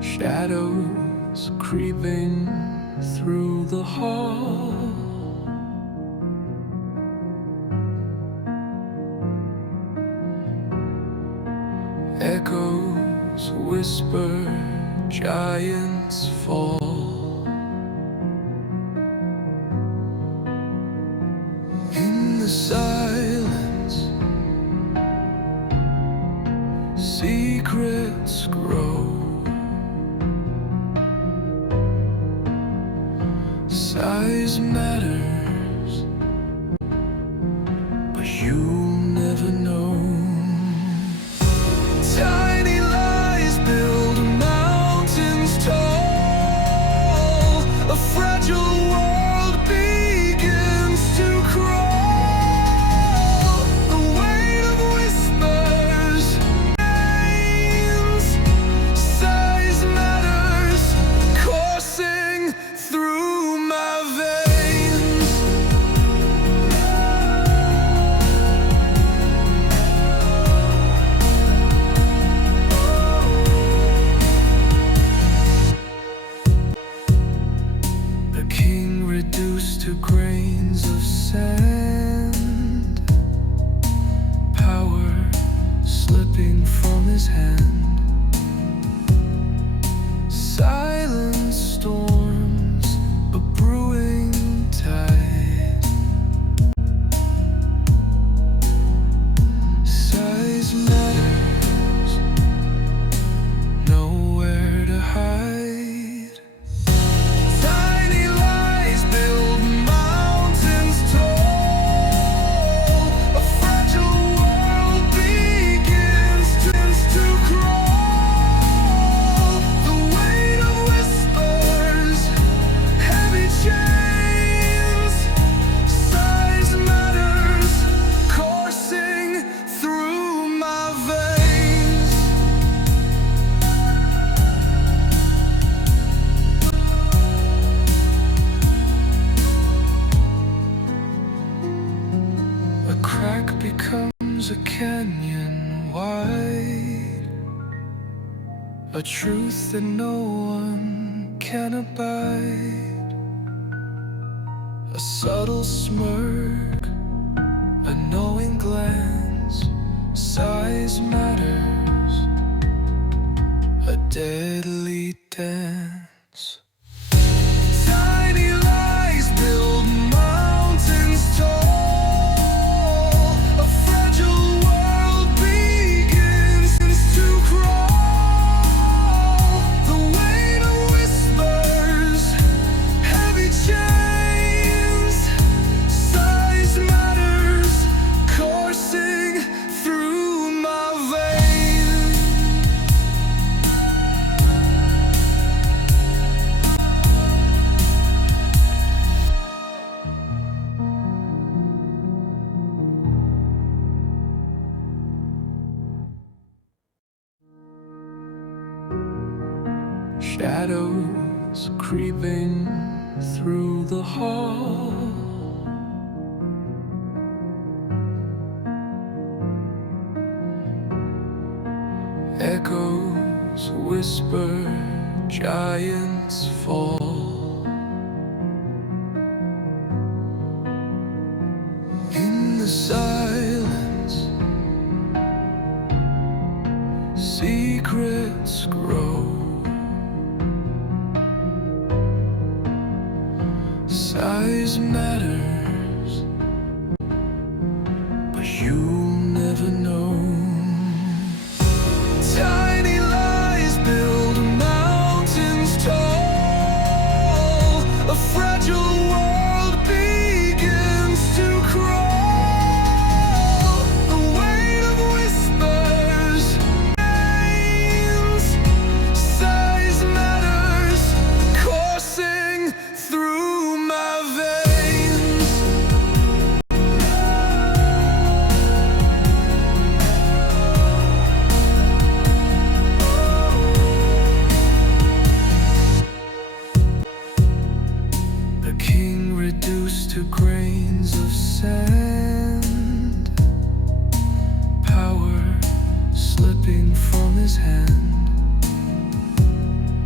Shadows creeping through the hall. Echoes whisper, giants fall. In the silence, secrets grow. Size matters, but you'll never know. Tiny lies build mountains tall. A fragile world begins to crawl. The weight of whispers, names, size matters, coursing through my veins. The king reduced to grains of sand, power slipping from his hand. Silent storms, a brewing tide. Size matters, nowhere to hide. Tiny lies build mountains tall. A fragile world begins to crawl. The weight of whispers, heavy chains, size matters, coursing through my veins. A crack becomes a canyon wide, a truth that no one can abide. A subtle smirk, a knowing glance, size matters, a deadly dance. Tiny lies build mountains tall. A fragile world begins to crawl. The weight of whispers, heavy chains, size matters, coursing through my veins. Shadows creeping through the hall. Echoes whisper, giants fall. In the silence, secrets grow. Size matters, but you'll never know. Tiny lies build mountains tall. A fragile world begins to crawl. The weight of whispers, names, size matters, coursing through my veins. The king reduced to grains of sand, power slipping from his hand.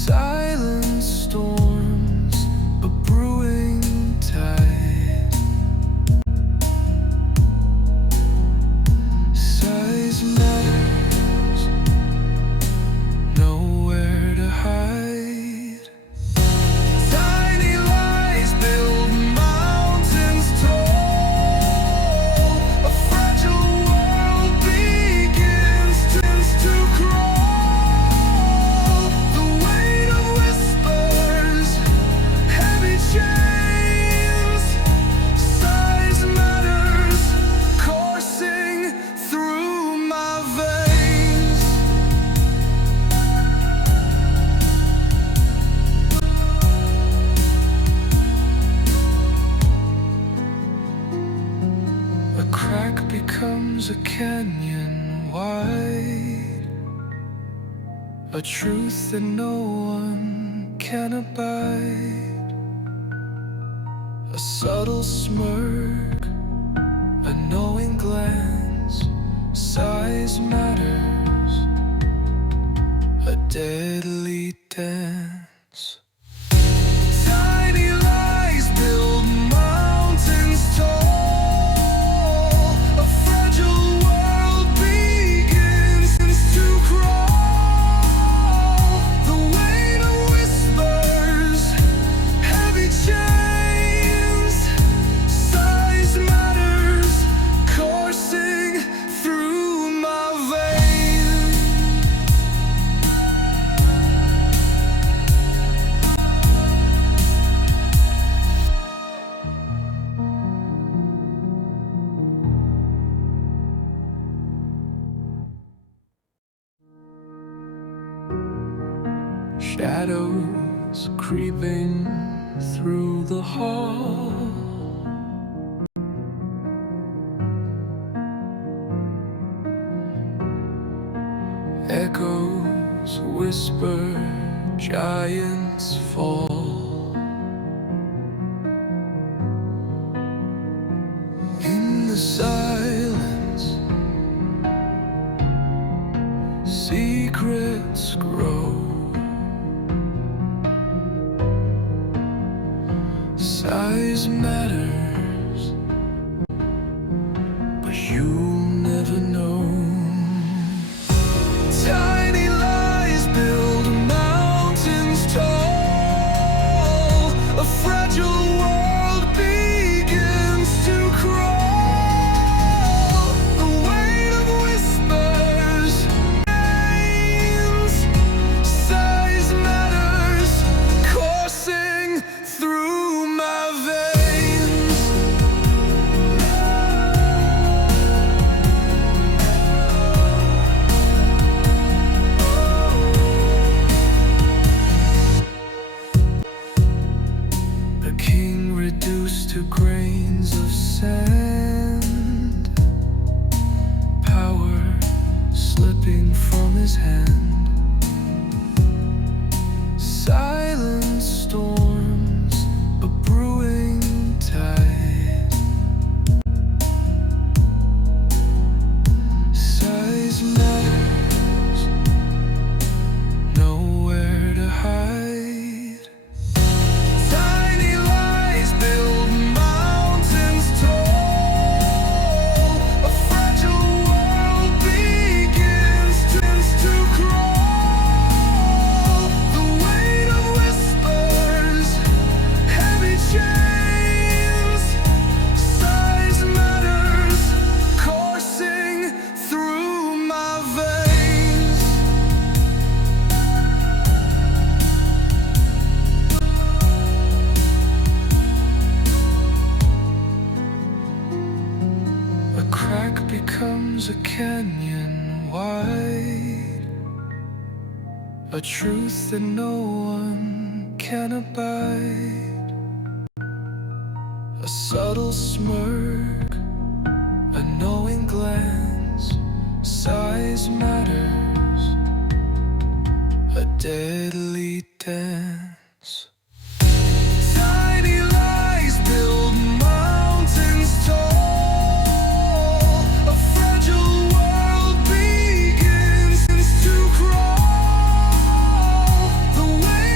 Silent storms, a brewing tide. Size matters, nowhere to hide. Tiny lies build mountains tall. A fragile world begins to crawl. The weight of whispers, heavy chains. Size matters, coursing through my veins. A crack becomes a canyon wide, a truth that no one can abide. A subtle smirk, a knowing glance. Size matters, a deadly dance. Tiny lies build mountains tall. A fragile world begins to crawl. The weight of whispers, heavy chains. Size matters, coursing through my veins. Shadows creeping through the hall. Echoes whisper, giants fall. In the silence, secrets grow. Size matters, but you'll never know. Tiny lies build mountains tall. A fragile world begins to crawl. The weight of whispers, names. Size matters, coursing through my veins. A king reduced to grains of sand. Power slipping from his hand. Silent storms, a brewing tide. Size matters, nowhere to hide. Tiny lies build mountains tall. A fragile world begins to crawl. The weight of whispers, heavy chains. Size matters, coursing through my veins. A crack becomes a canyon wide, a truth that no one can abide. A subtle smirk, a knowing glance. Size matters, a deadly dance. Tiny lies build mountains tall. A fragile world begins to crawl. The weight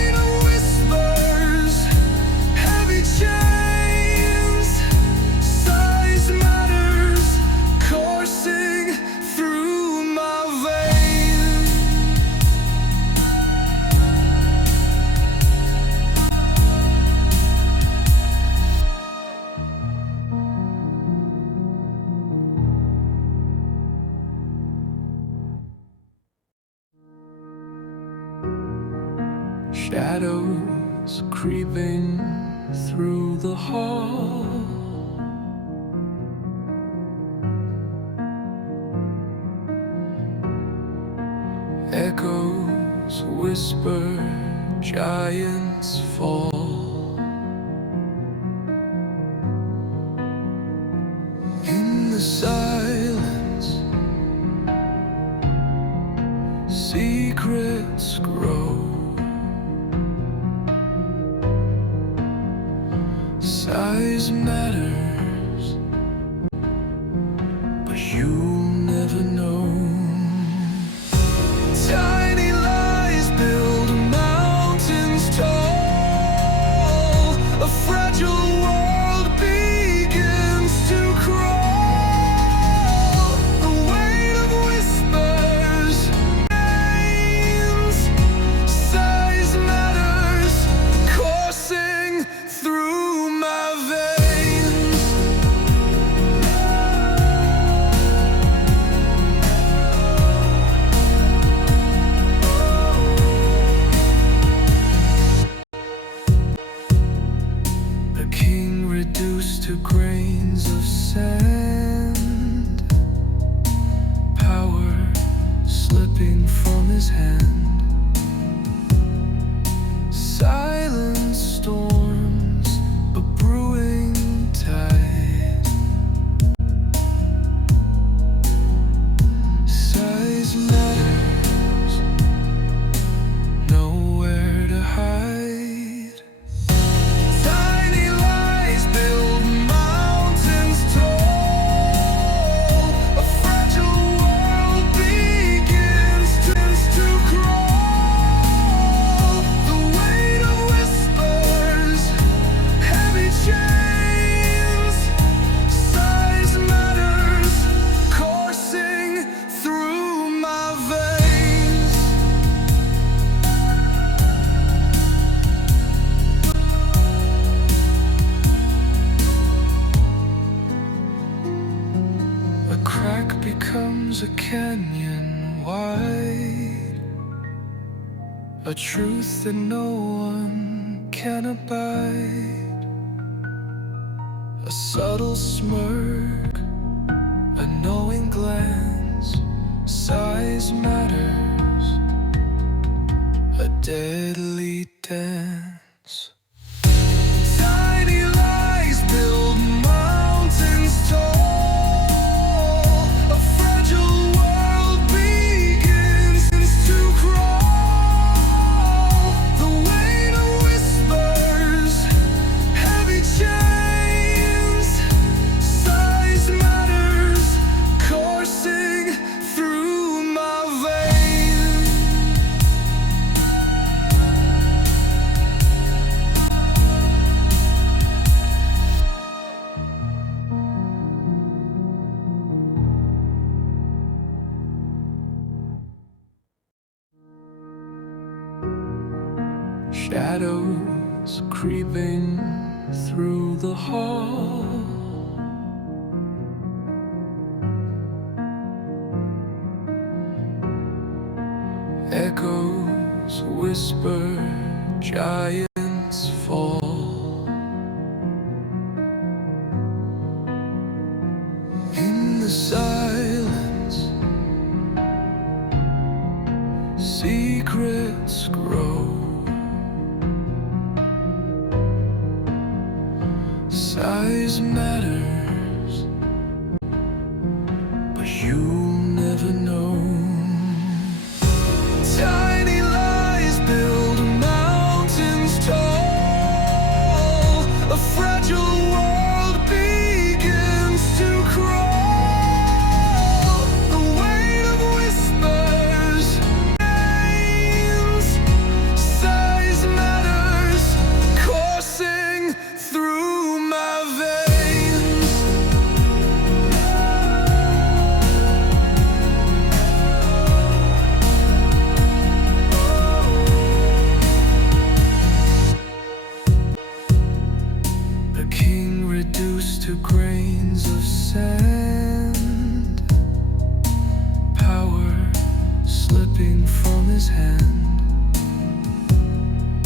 Shadows creeping through the hall. Echoes whisper, giants fall. In the silence, secrets grow. Size matters, but you'll never know. Tiny lies build mountains tall. A fragile world begins to crawl. The weight of whispers, names, size matters, coursing through my veins. The king reduced to grains of sand, power slipping from his hand. Silent storms, a brewing tide. Size matters, nowhere to hide. Tiny lies build mountains tall. A fragile world begins to crawl. The weight of whispers, heavy chains, size matters, coursing through my veins. A crack becomes a canyon wide, a truth that no one can abide. A subtle smirk, a knowing glance, size matters, a deadly dance. Tiny lies build mountains tall. A fragile world begins to crawl. The weight of whispers, heavy chains, size matters, coursing through my veins. Shadows creeping through the hall. Echoes whisper, giants fall. In the silence, secrets grow. Size matters, but you'll never know. Tiny lies build mountains tall. A fragile world begins to crawl. The weight of whispers, names, size matters, coursing through my veins. The king reduced to grains of sand, power slipping from his hand.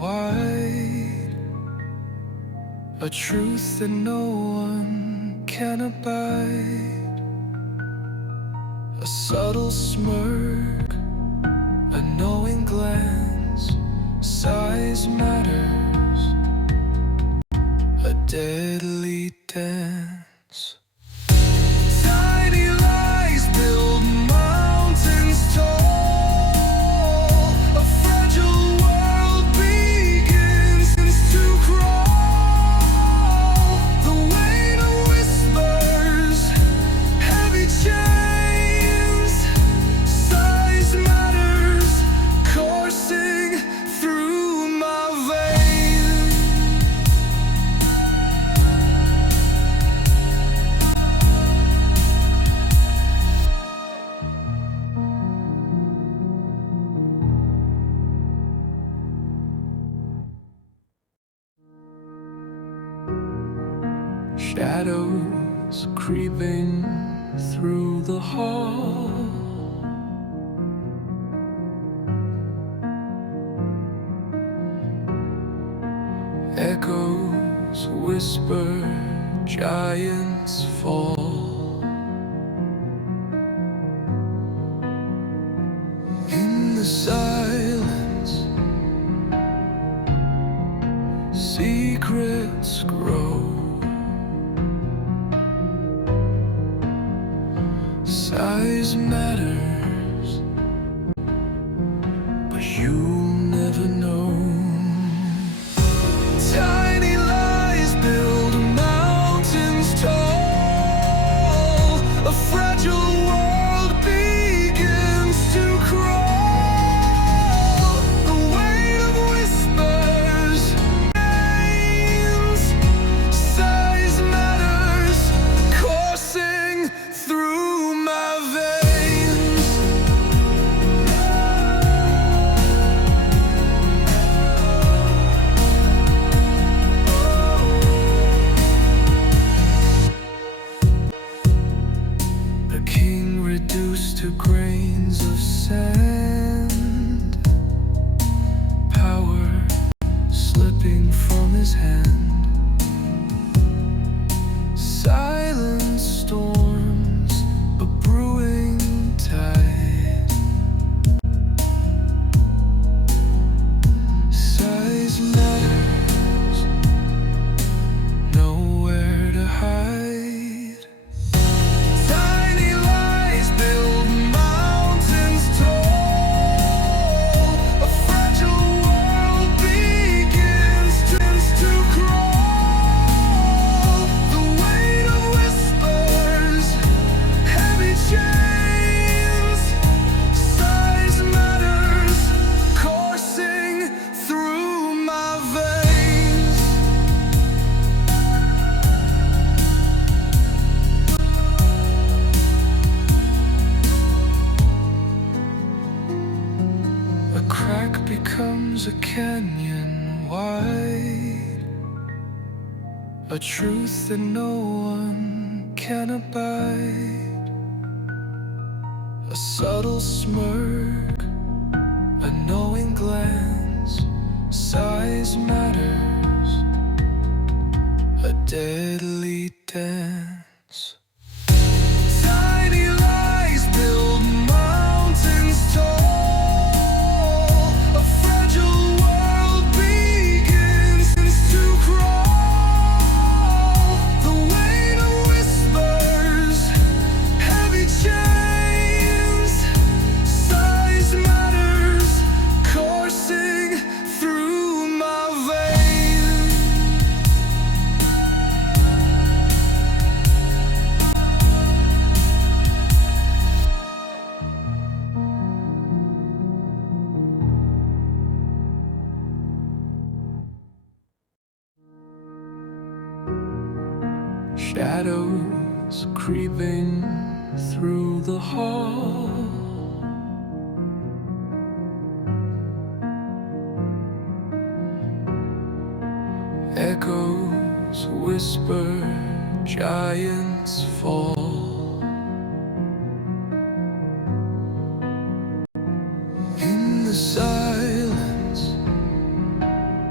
white, a truth that no one can abide. A subtle smirk, a knowing glance, size matters, a deadly dance. Tiny lies build mountains tall. A fragile world begins to crawl. The weight of whispers, heavy chains, size matters, coursing through my veins. Shadows creeping through the hall. Echoes whisper, giants fall. In the silence, secrets grow. Size matters, but you'll never know. Tiny lies build mountains tall. A fragile world begins to crawl. The weight of whispers, names, size matters, coursing through my veins. A king reduced to grains of sand, power slipping from his hand. Silent storms, a brewing tide. Size matters, nowhere to hide. Tiny lies build mountains tall. A fragile world begins to crawl. The weight of whispers, heavy chains, size matters, coursing through my veins. A crack becomes a canyon wide, a truth that no one can abide. A subtle smirk, a knowing glance, size matters, a deadly dance. Tiny lies build mountains tall. A fragile world begins to crawl. The weight of whispers, heavy chains, size matters, coursing through my veins. Shadows creeping through the hall. Echoes whisper, giants fall. In the silence,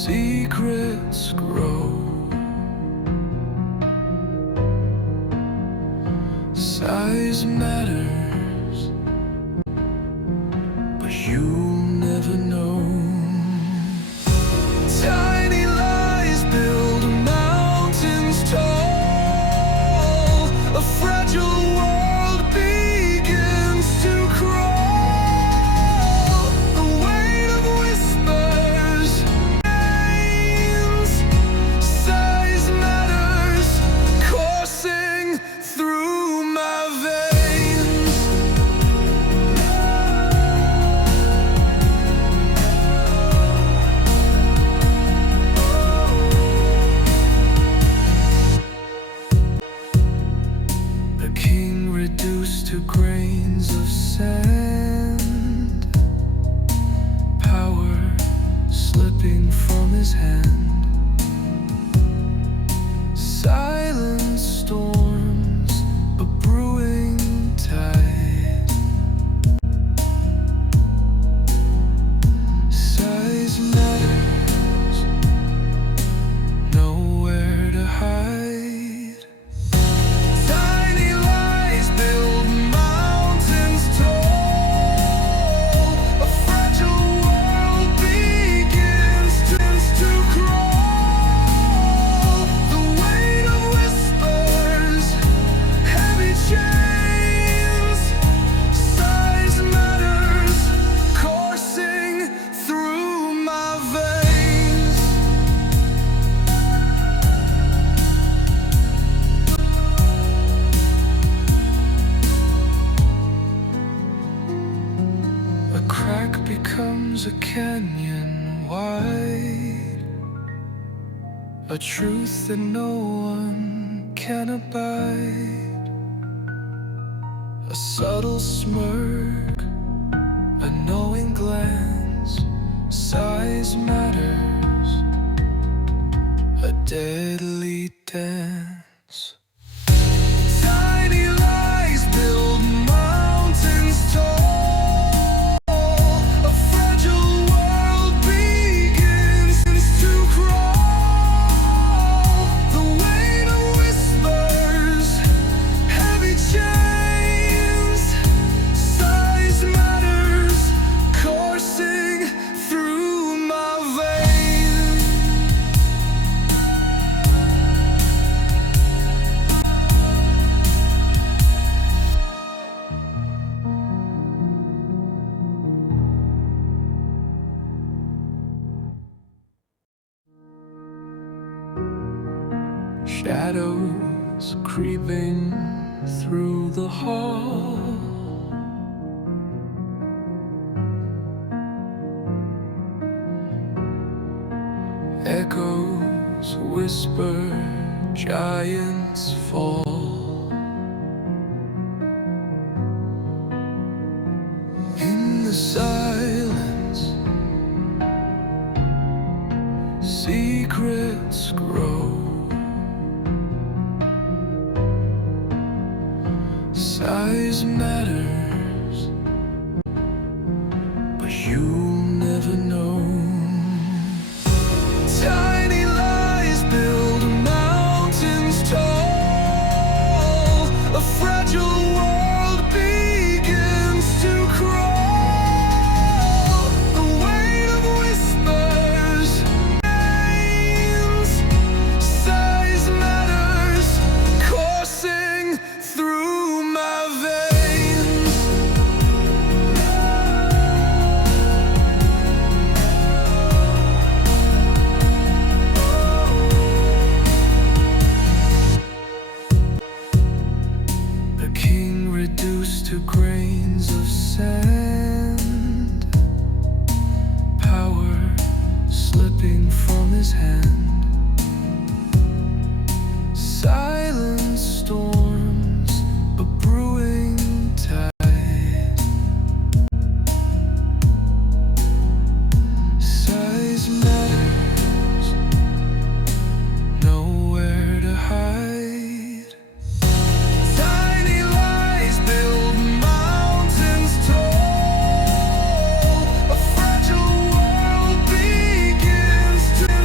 secrets grow. Size matters, but you'll never know. Tiny lies build mountains tall. A fragile world begins to crawl. The weight of whispers gains. Size matters, coursing through my veins. A king reduced to grains of sand, power slipping from his hand. Silent storms, a brewing tide. Size matters, nowhere to hide. Tiny lies build mountains tall. A fragile world begins to crawl. The weight of whispers, heavy chains. Size matters, coursing through my veins. A crack becomes a canyon wide, a truth that no one can abide. A subtle smirk, a knowing glance. Size matters, a deadly dance. Tiny lies build mountains tall. A fragile world begins to crawl. The weight of whispers, heavy chains. Size matters, coursing through my veins. Shadows creeping through the hall. Echoes whisper, giants fall. In the silence, secrets grow. Size matters, but you'll never know. Tiny lies build mountains tall. A fragile world begins to crawl. The weight of whispers gains. Size matters, coursing through my veins. A king reduced to grains of sand, power slipping from his hand. Silent storms, a brewing tide. Size matters, nowhere to hide. Tiny lies build mountains tall. A fragile world begins to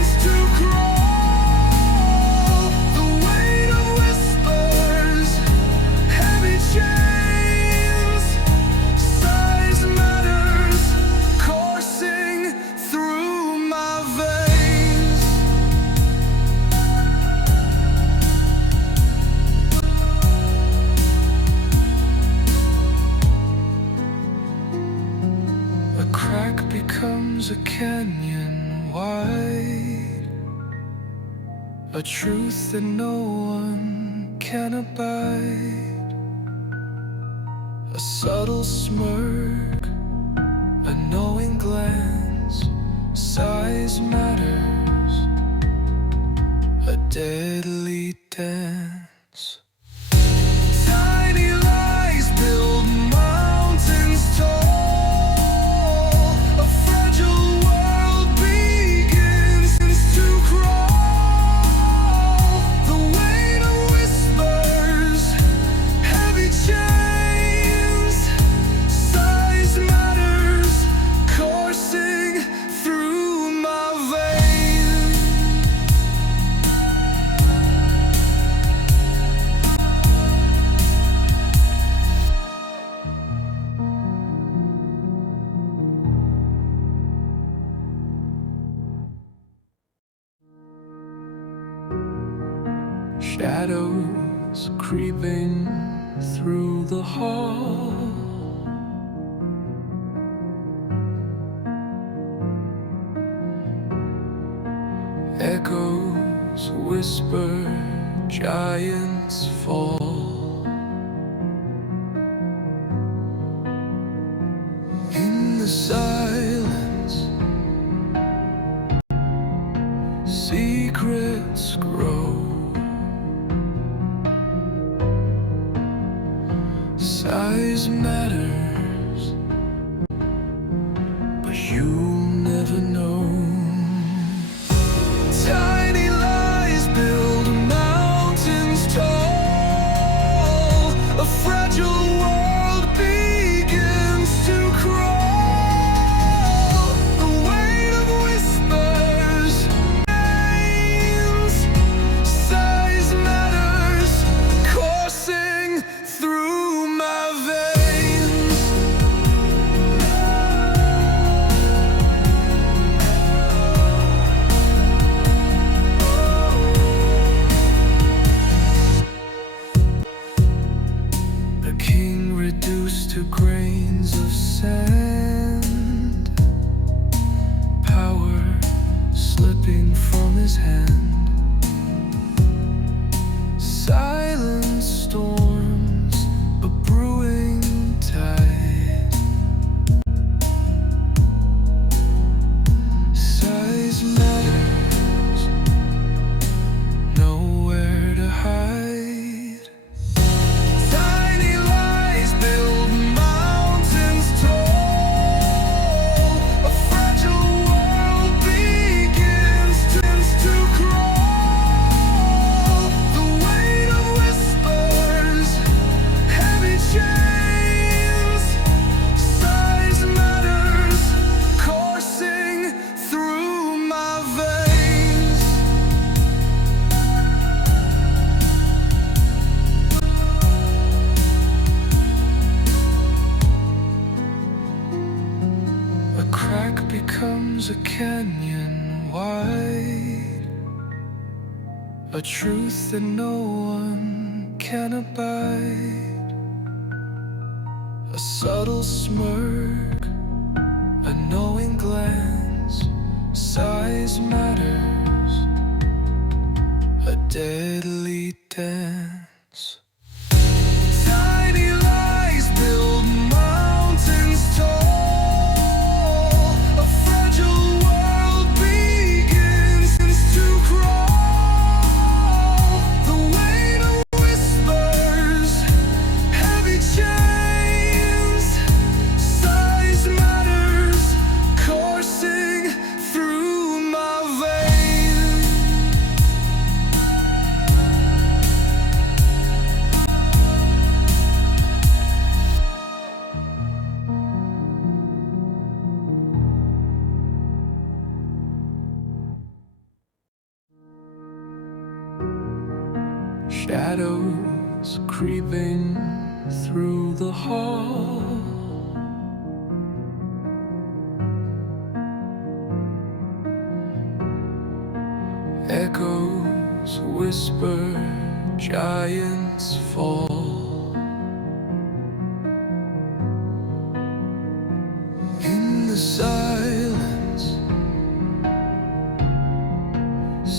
canyon wide, a truth that no one can abide. A subtle smirk, a knowing glance, size matters, a deadly dance. Tiny lies build mountains tall, a fragile world begins to crawl. The weight of whispers, heavy chains, size matters, coursing through my veins. Shadows creeping through the hall, echoes whisper, giants fall. In the silence, secrets grow. Size matters, but you'll never know. Tiny lies build mountains tall, a fragile world begins to crawl. The weight of whispers, names, size matters, coursing through my veins. A king reduced to grains of sand, power slipping from his hand. Silent storms, a brewing tide. Size matters, nowhere to hide. Tiny lies build mountains tall, a fragile world begins to crawl. The weight of whispers, heavy chains, size matters, coursing through my veins. A crack becomes a canyon wide, a truth that no one can abide. A subtle smirk, a knowing glance, size matters, a deadly dance. Tiny lies build mountains tall, a fragile world begins to crawl. The weight of whispers, heavy chains, size matters, coursing through my veins. Shadows creeping through the hall, echoes whisper, giants fall. In the silence,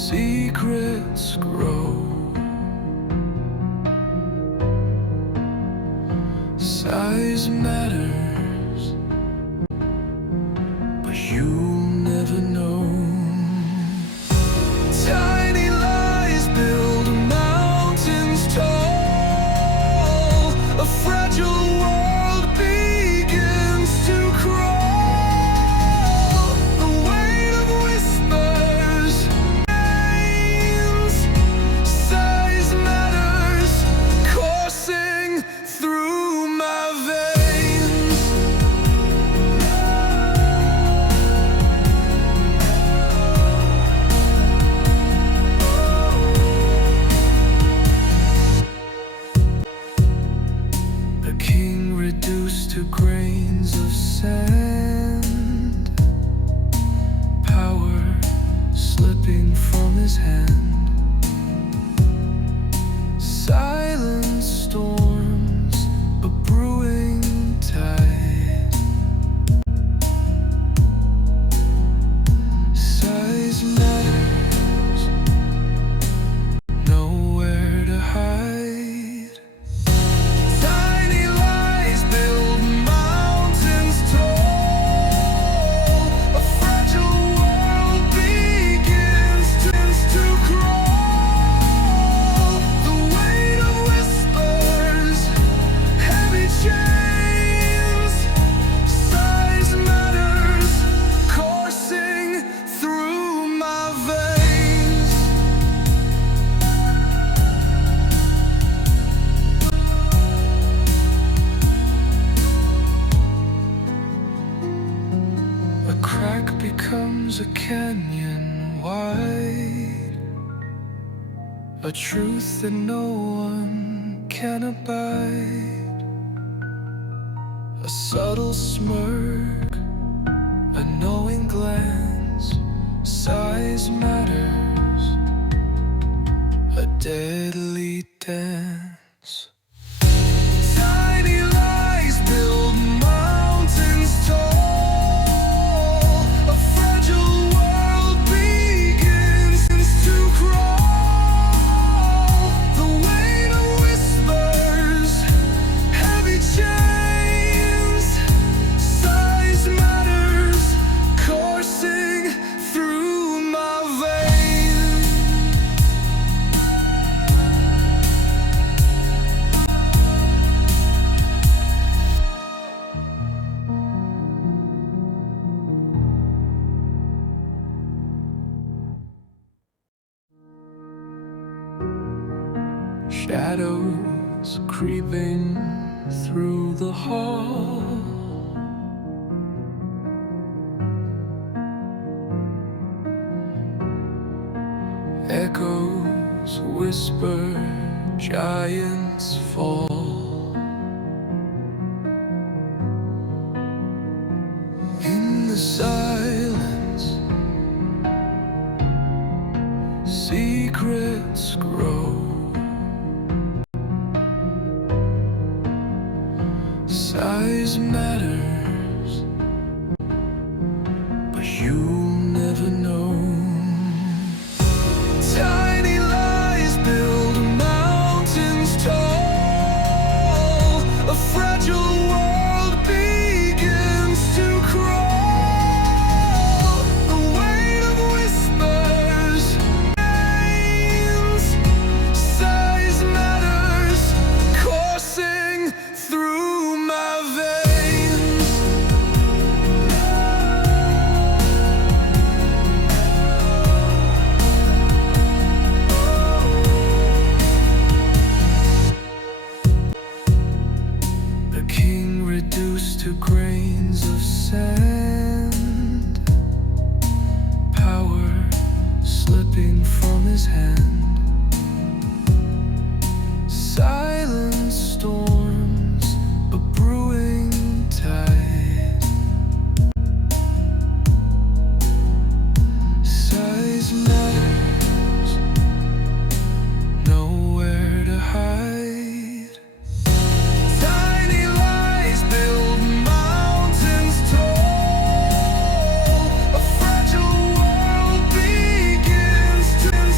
secrets grow. Size matters, but you'll never know. Tiny lies build mountains tall. A fragile world begins to crawl. The weight of whispers gains. Size matters, coursing through my veins. A king reduced to grains of sand, power slipping from his hand. Silent storms, a brewing tide. Size matters, nowhere to hide. Tiny lies build mountains tall. A fragile world begins to crawl. The weight of whispers, heavy chains. Size matters, coursing through my veins. A crack becomes a canyon wide, a truth that no one can abide. A subtle smirk, a knowing glance. Size matters, a deadly dance. Tiny lies build mountains tall. A fragile world begins to crawl. The weight of whispers, heavy chains. Size matters, coursing through my veins. Shadows creeping through the hall. Echoes whisper, giants fall. In the silence, secrets grow. Size matters, but you'll never know. Tiny lies build mountains tall. A fragile world begins to crawl. The weight of whispers gains. Size matters, coursing through my veins. A king reduced to grains of sand, power slipping from his hand. Silent storms, a brewing tide. Size matters, nowhere to hide. Tiny lies build mountains tall. A fragile world begins to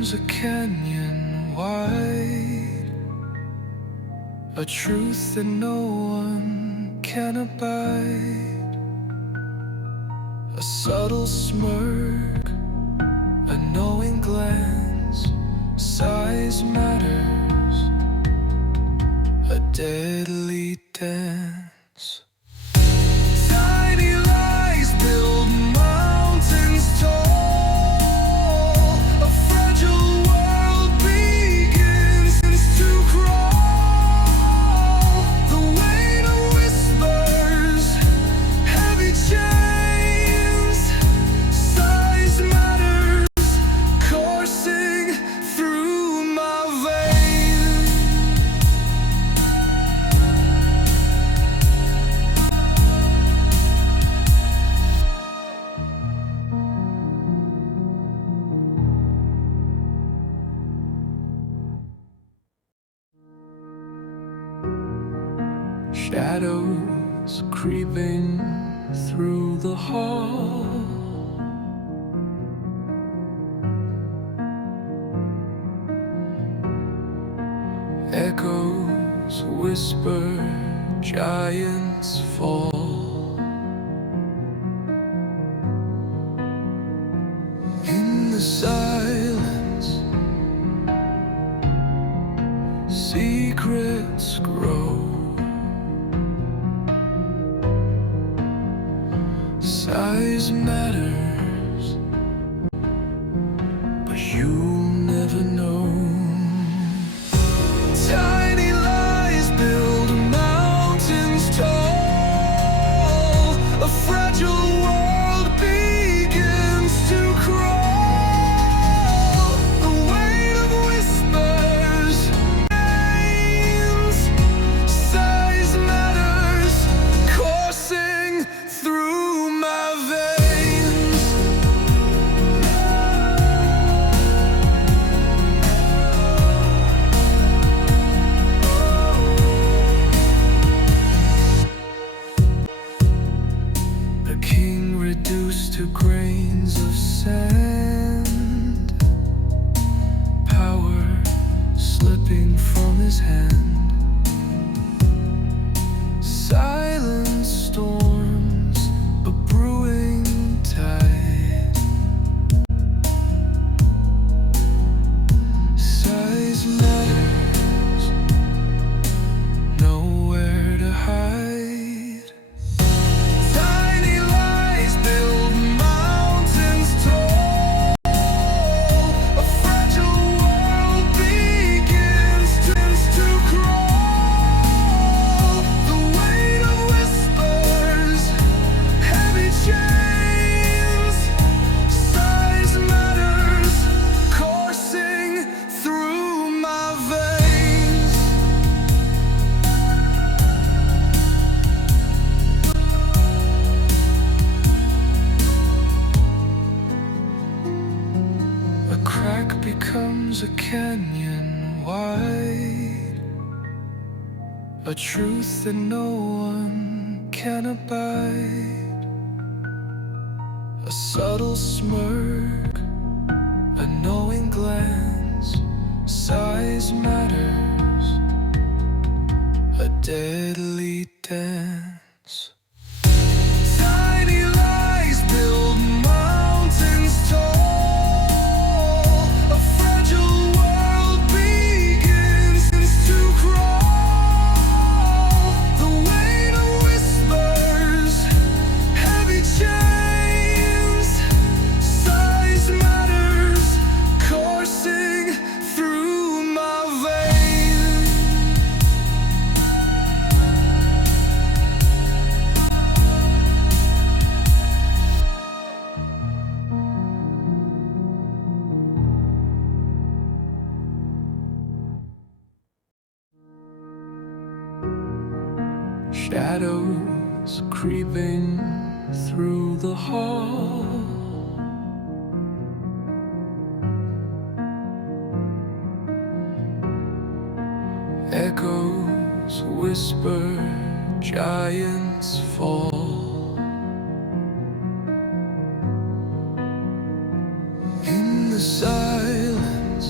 becomes a canyon wide, a truth that no one can abide. A subtle smirk, a knowing glance, size matters, a deadly dance. Tiny lies build mountains tall. A fragile world begins to crawl. The weight of whispers, heavy chains, size matters, coursing through my veins. Shadows creeping through the hall. Echoes whisper, giants fall. In the silence, secrets grow. Size matters, but you'll never know. Tiny lies build mountains tall. A fragile world begins to crawl. The weight of whispers, names, size matters, coursing through my veins. A king reduced to grains of sand, power slipping from his hand. Silent storms, a brewing tide. Size matters, nowhere to hide. Tiny lies build mountains tall. A fragile world begins to crawl. The weight of whispers, heavy chains, size matters, coursing through my veins. A crack becomes a canyon wide, a truth that no one can abide. A subtle smirk, a knowing glance, size matters, a deadly dance. Tiny lies build mountains tall. A fragile world begins to crawl. The weight of whispers, heavy chains, size matters, coursing through my veins. Shadows creeping through the hall. Echoes whisper, giants fall. In the silence,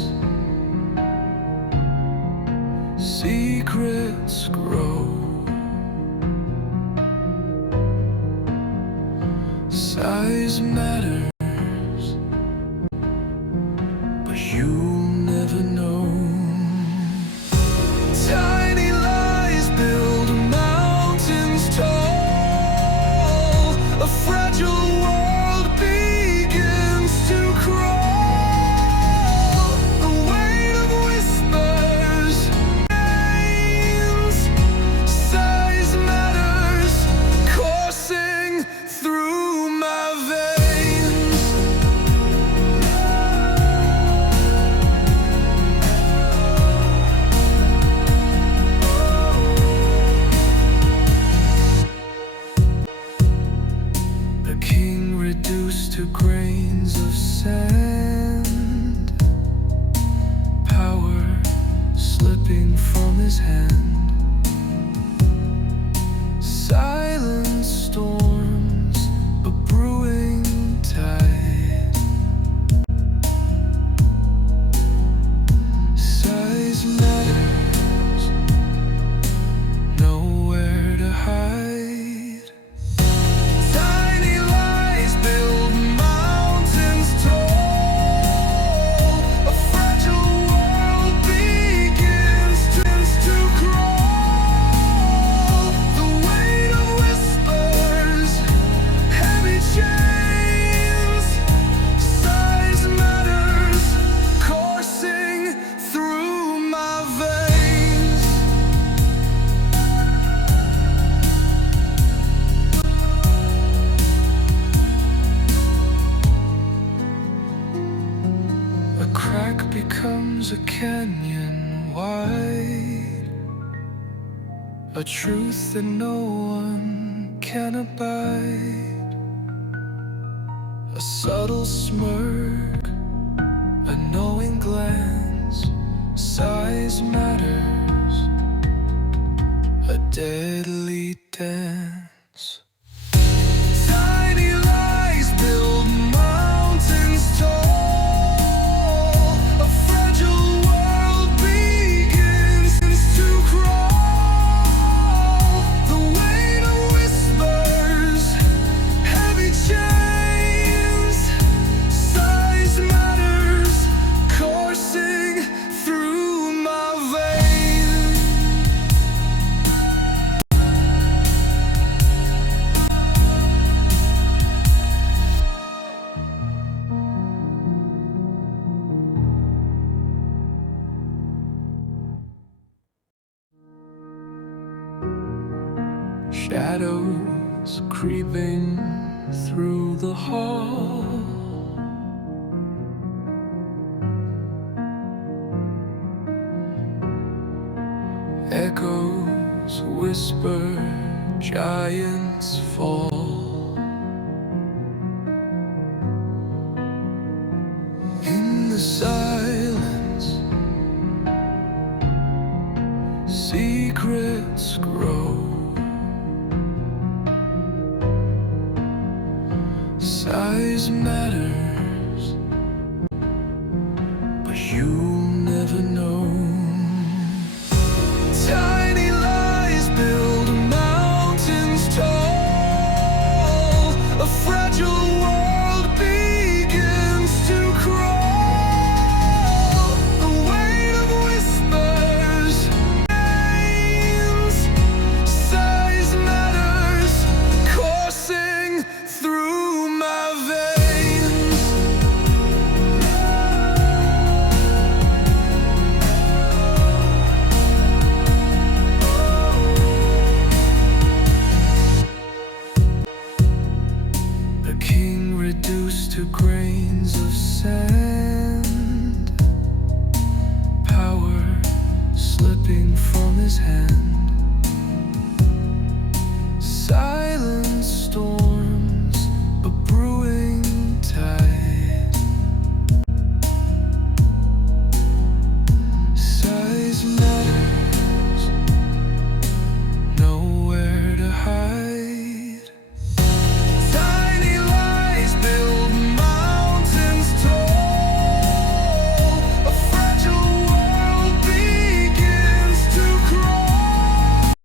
secrets grow. Size matters, but you'll never know. Tiny lies build mountains tall. A fragile world begins to crawl. The weight of whispers gains. Size matters, coursing through my veins. The king reduced to grains of sand, power slipping from his hand. Silent storms, a brewing tide. Size matters, nowhere to hide. Tiny lies build mountains tall. A fragile world begins to crawl. The weight of whispers, heavy chains. Size matters, coursing through my veins. A crack becomes a canyon wide, a truth that no one can abide. A subtle smirk, a knowing glance. Size matters, a deadly dance. Tiny lies build mountains tall. A fragile world begins to crawl. The weight of whispers, heavy chains. Size matters, coursing through my veins. Shadows creeping through the hall. Echoes whisper, giants fall. In the silence, secrets grow. Size matters, but you'll never know. Tiny lies build mountains tall. A fragile world begins to crawl. The weight of whispers gains. Size matters, coursing through my veins. The king reduced to grains of sand, power slipping from his hand.